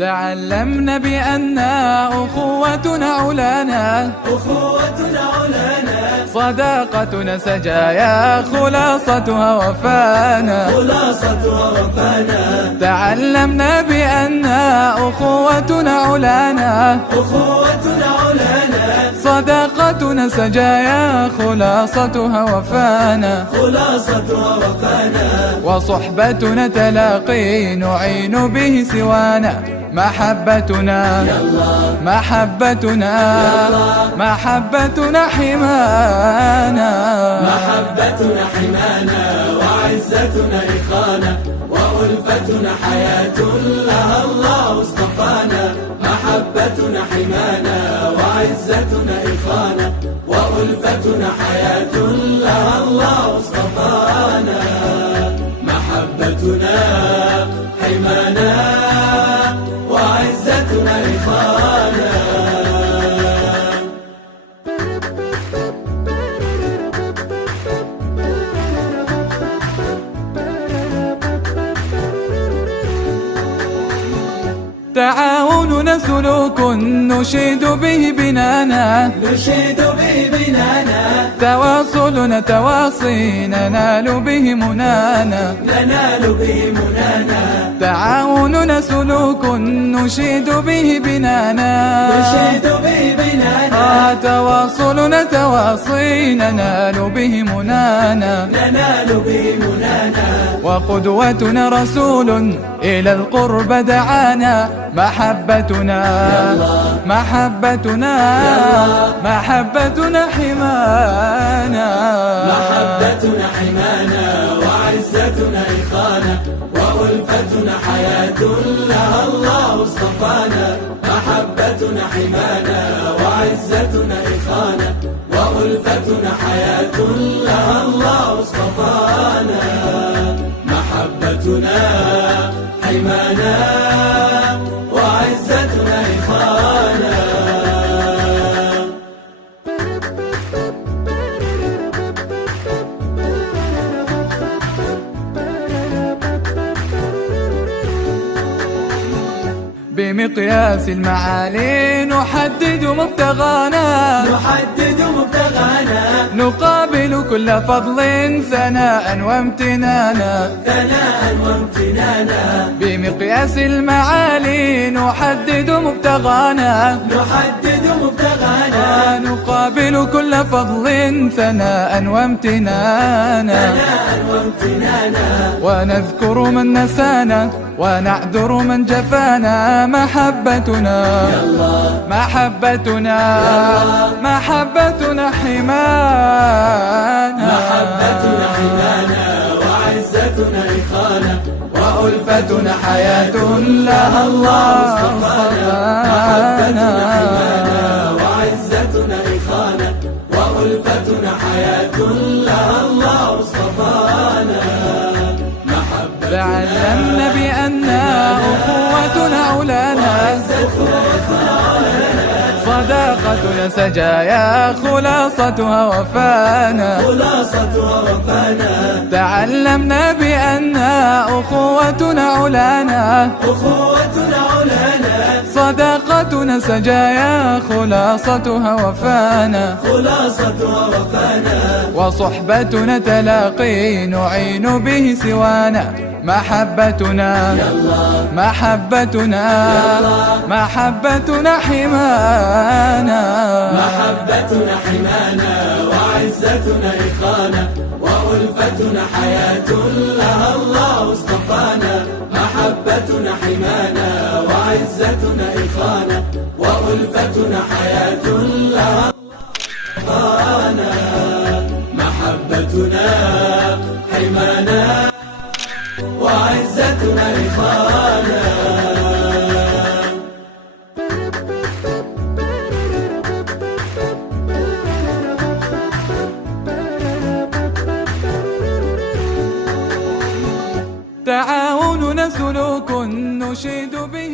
تعلمنا بأن أخوتنا علانا، صداقتنا سجايا خلاصتها وفانا. تعلمنا بأن أخوتنا علانا، صداقتنا سجايا خلاصتها وفانا. وصحبتنا تلاقي نعين به سوانا. محبتنا محبتنا محبتنا حمانا، محبتنا حمانا وعزتنا إخانا، وألفتنا حياة لها الله اصطفانا. محبتنا حمانا وعزتنا إخانا، وألفتنا حياة لها الله اصطفانا. محبتنا حمانا وعزتنا إخانا. تعاوننا سلوك نشيد به بنانا، تواصلنا تواصي ننال به منانا. تعاوننا سلوك نشيد به بنانا، تواصلنا تواصي ننال به منانا. وقدوتنا رسول إلى القرب دعانا. محبتنا محبتنا محبتنا حمانا، محبتنا حمانا وعزتنا إخانا، وألفتنا حياة لها الله اصطفانا. محبتنا حمانا وعزتنا إخانا، وألفتنا حياة لها الله اصطفانا. محبتنا حمانا وعزتنا إخانا. بمقياس المعالي نحدد مبتغانا، نقابل كل فضل ثناء وامتنانا. بمقياس المعالي نحدد مبتغانا، نقابل كل فضل ثناء وامتنانا. ونذكر من نسانا ونعذر من جفانا. محبتنا محبتنا محبتنا حمانا، محبتنا حمانا وعزتنا إخانا، وألفتنا حياة لها الله اصطفانا. محبتنا حمانا وعزتنا إخانا، وألفتنا حياة لها الله اصطفانا. تعلمنا بأن أخوتنا علانا، صداقتنا سجايا خلاصتها وفانا. تعلمنا بأن أخوتنا علانا، صداقتنا سجايا خلاصتها وفانا. وصحبتنا تلاقي نعين به سوانا. محبتنا محبتنا محبتنا حمانا، محبتنا حمانا وعزتنا إخانا، وألفتنا حياة لها الله اصطفانا. محبتنا حمانا وعزتنا إخانا، وألفتنا حياة لها اصطفانا. محبتنا حمانا وعزتنا إخانا. تعاوننا سلوك نشيد به